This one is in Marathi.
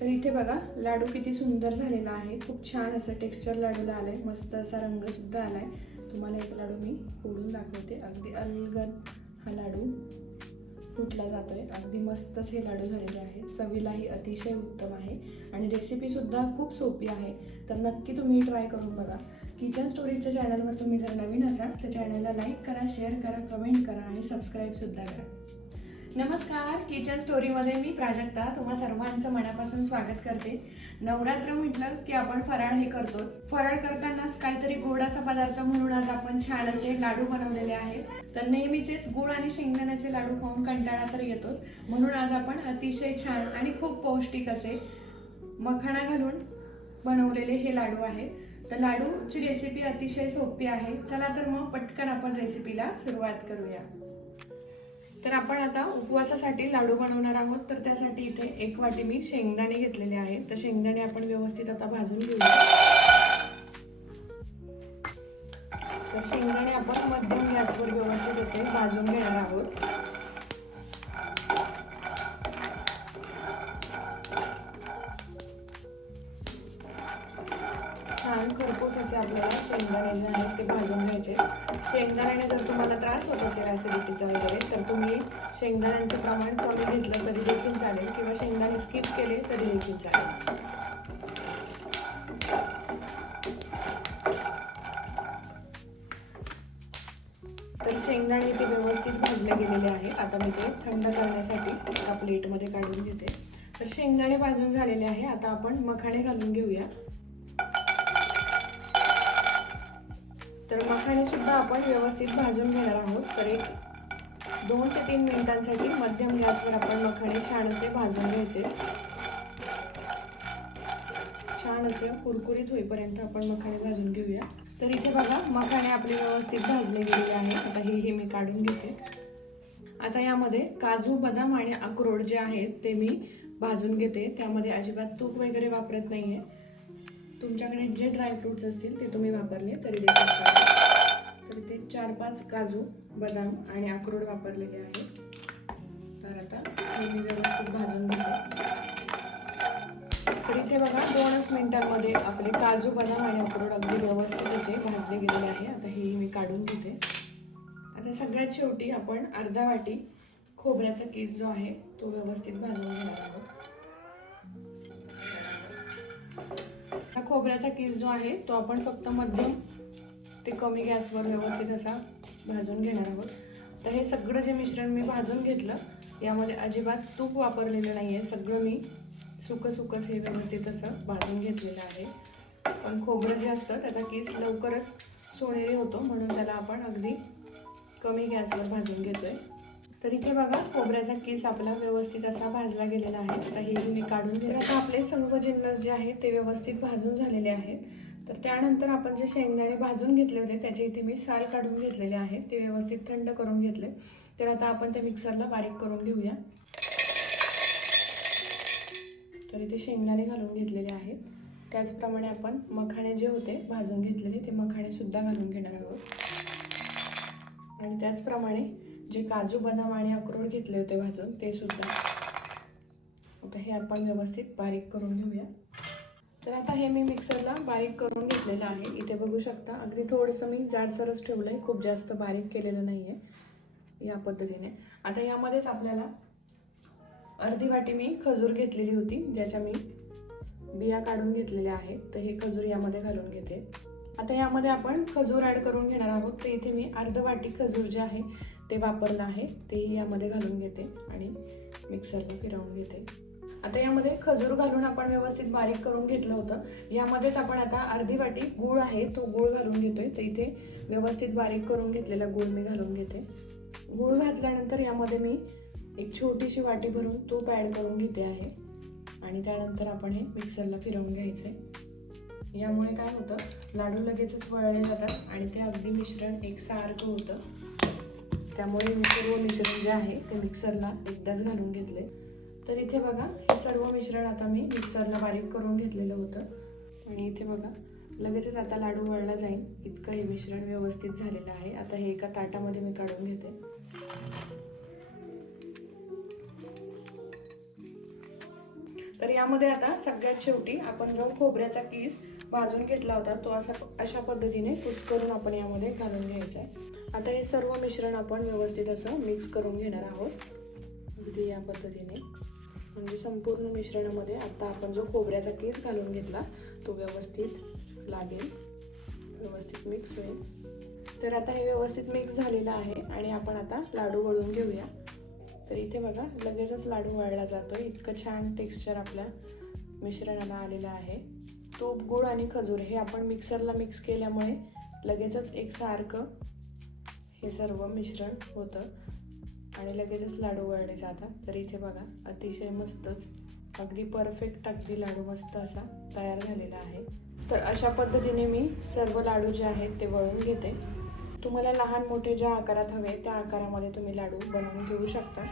तर इथे बघा लाडू किती सुंदर झालेला आहे. खूप छान असं टेक्स्चर लाडूला आलं आहे मस्त असा रंगसुद्धा आला आहे तुम्हाला एक लाडू मी फोडून दाखवते. अगदी अलगद हा लाडू फुटला जातो आहे अगदी मस्तच हे लाडू झालेले आहेत. चवीलाही अतिशय उत्तम आहे. आणि रेसिपीसुद्धा खूप सोपी आहे. तर नक्की तुम्ही ट्राय करून बघा. किचन स्टोरीजच्या चॅनलवर तुम्ही जर नवीन असाल तर चॅनलला लाईक करा शेअर करा कमेंट करा आणि सबस्क्राईबसुद्धा करा. नमस्कार किचन स्टोरीमध्ये मी प्राजक्ता. तुम्हा सर्वांचं मनापासून स्वागत करते. नवरात्र म्हटलं की आपण फराळ हे करतोच. फराळ करतानाच काहीतरी गोडाचा पदार्थ म्हणून आज आपण छान असे लाडू बनवलेले आहेत. तर नेहमीचेच गुळ आणि शेंगदाण्याचे लाडू खाऊन कंटाळा तर येतोच. म्हणून आज आपण अतिशय छान आणि खूप पौष्टिक असे मखाणा घालून बनवलेले हे लाडू आहेत. तर लाडूची रेसिपी अतिशय सोपी आहे. चला तर मग पटकन आपण रेसिपीला सुरुवात करूया. तर आपण आता उपवासासाठी लाडू बनवणार आहोत. तर त्यासाठी इथे एक वाटी मी शेंगदाणे घेतलेले आहेत. तर शेंगदाणे आपण व्यवस्थित आता भाजून घेऊया. तर शेंगदाणे आपण मध्यम गॅसवर व्यवस्थित असे भाजून घेणार आहोत. खरपूस आपल्याला शेंगदाणे जे आहेत ते भाजून घ्यायचे. शेंगदाण्याने जर तुम्हाला त्रास होत असेल ॲसिडिटीचा वगैरे तर तुम्ही शेंगदाण्यांचं प्रमाण कमी घेतलं तरी देखील चालेल किंवा शेंगदाणे स्किप केले तरी देखील चालेल. तर शेंगदाणे ते व्यवस्थित भाजले गेलेले आहे. आता मी ते थंड करण्यासाठी एका प्लेटमध्ये काढून घेते. तर शेंगदाणे भाजून झालेले आहे. आता आपण मखाणे घालून घेऊया. तर मखाणे सुद्धा आपण व्यवस्थित भाजून घेणार आहोत. तर एक दोन ते तीन मिनिटांसाठी मध्यम गॅसवर आपण मखाणे छान असे भाजून घ्यायचे. छान असे कुरकुरीत होईपर्यंत आपण मखाणे भाजून घेऊया. तर इथे बघा मखाणे आपले व्यवस्थित भाजले गेलेले आहे आता हे हे मी काढून घेते. आता यामध्ये काजू बदाम आणि अक्रोड जे आहेत ते मी भाजून घेते. त्यामध्ये अजिबात तूप वगैरे वापरत नाही आहे तुमच्याकडे जे ड्रायफ्रुट्स असतील ते तुम्ही वापरले तरी देऊ शकता तर ते चार पाच काजू बदाम आणि अक्रोड वापरलेले आहेत. तर आता हे मी व्यवस्थित भाजून घेते. तर इथे बघा दोनच मिनिटांमध्ये आपले काजू बदाम आणि अक्रोड अगदी व्यवस्थित असे भाजले गेलेले आहे. आता हे मी काढून घेते. आता सगळ्यात शेवटी आपण अर्धा वाटी खोबऱ्याचा केस जो आहे तो व्यवस्थित भाजून घेणार आहोत. खोबऱ्याचा किस जो आहे तो आपण फक्त मध्यम ते कमी गॅसवर व्यवस्थित असा भाजून घेणार आहोत. तर हे सगळं जे मिश्रण मी भाजून घेतलं यामध्ये अजिबात तूप वापरलेलं नाही आहे सगळं मी सुकं सुकंच हे व्यवस्थित असं भाजून घेतलेलं आहे. पण खोबरं जे असतं त्याचा किस लवकरच सोनेरी होतो म्हणून त्याला आपण अगदी कमी गॅसवर भाजून घेतो आहे तर इथे बघा खोबऱ्याचा किस आपला व्यवस्थित असा भाजला गेलेला आहे. तर हे मी काढून घेतलं आता आपले सर्व जिन्नस जे आहेत ते व्यवस्थित भाजून झालेले आहेत. तर त्यानंतर आपण जे शेंगदाणे भाजून घेतले होते त्याचे इथे मी साल काढून घेतलेले आहेत. ते व्यवस्थित थंड करून घेतले. तर आता आपण ते मिक्सरला बारीक करून घेऊया. तर इथे शेंगदाणे घालून घेतलेले आहेत. त्याचप्रमाणे आपण मखाणे जे होते भाजून घेतलेले ते मखाणेसुद्धा घालून घेणार आहोत. आणि त्याचप्रमाणे जे काजू बदाम आणि अक्रोड घेतले होते भाजून ते सुद्धा. आता हे आपण व्यवस्थित बारीक करून घेऊया. तर आता हे मी मिक्सरला बारीक करून घेतलेलं आहे. इथे बघू शकता अगदी थोडंसं मी जाडसरच ठेवलं आहे खूप जास्त बारीक केलेलं नाही आहे या पद्धतीने. आता यामध्येच आपल्याला अर्धी वाटी मी खजूर घेतलेली होती ज्याच्या मी बिया काढून घेतलेल्या आहेत. तर हे खजूर यामध्ये घालून घेते. आता यामध्ये आपण खजूर ॲड करून घेणार आहोत. तर इथे मी अर्ध वाटी खजूर जे आहे ते वापरलं आहे ते यामध्ये घालून घेते आणि मिक्सरला फिरवून घेते. आता यामध्ये खजूर घालून आपण व्यवस्थित बारीक करून घेतलं होतं. यामध्येच आपण आता अर्धी वाटी गूळ आहे तो गूळ घालून घेतोय. तर इथे व्यवस्थित बारीक करून घेतलेला गूळ मी घालून घेते. गूळ घातल्यानंतर यामध्ये मी एक छोटीशी वाटी भरून तूप ॲड करून घेते आहे. आणि त्यानंतर आपण हे मिक्सरला फिरवून घ्यायचे. यामुळे काय होतं लाडू लगेचच वळले जातात आणि ते अगदी मिश्रण एकसारखं होतं. त्यामुळे मी सर्व मिश्रण जे आहे ते मिक्सरला एकदाच घालून घेतले. तर इथे बघा हे सर्व मिश्रण आता मी मिक्सरला बारीक करून घेतलेलं होतं. आणि इथे बघा लगेचच आता लाडू वळला जाईल. इतकं हे मिश्रण व्यवस्थित झालेलं आहे. आता हे एका ताटामध्ये मी काढून घेते. तर यामध्ये आता सगळ्यात शेवटी आपण जो खोबऱ्याचा कीस भाजून घेतला होता तो असा अशा पद्धतीने कुस करून आपण यामध्ये घालून घ्यायचा आहे. आता हे सर्व मिश्रण आपण व्यवस्थित असं मिक्स करून घेणार आहोत. अगदी या पद्धतीने. म्हणजे संपूर्ण मिश्रणामध्ये आता आपण जो खोबऱ्याचा केस घालून घेतला तो व्यवस्थित लागेल. व्यवस्थित मिक्स होईल. तर आता हे व्यवस्थित मिक्स झालेलं आहे आणि आपण आता लाडू वळून घेऊया. तर इथे बघा लगेचच लाडू वळला जातो. इतकं छान टेक्स्चर आपल्या मिश्रणाला आलेलं आहे. तूप गुळ आणि खजूर हे आपण मिक्सरला मिक्स केल्यामुळे लगेचच एक सारखं हे सर्व मिश्रण होतं. आणि लगेचच लाडू वळले जातात तर इथे बघा अतिशय मस्तच अगदी परफेक्ट अगदी लाडू मस्त असा तयार झालेला आहे. तर अशा पद्धतीने मी सर्व लाडू जे आहेत ते वळून घेते. तुम्हाला लहान मोठे ज्या आकारात हवे त्या आकारामध्ये तुम्ही लाडू बनवून घेऊ शकता.